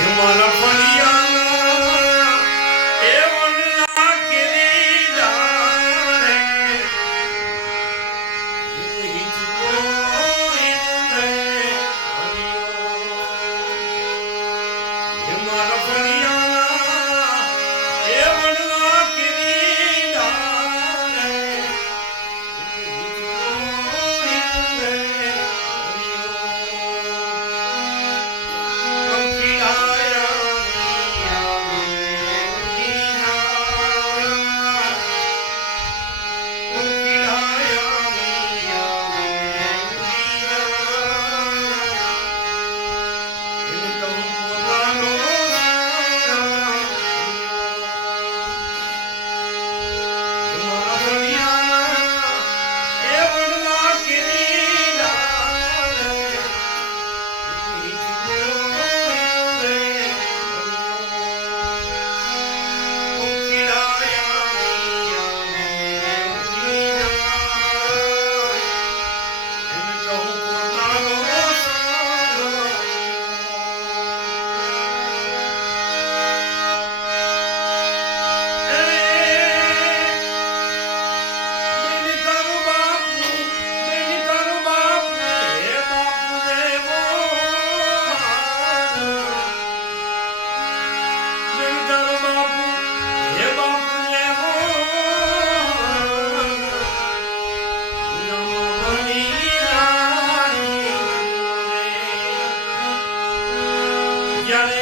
You wanna Yeah.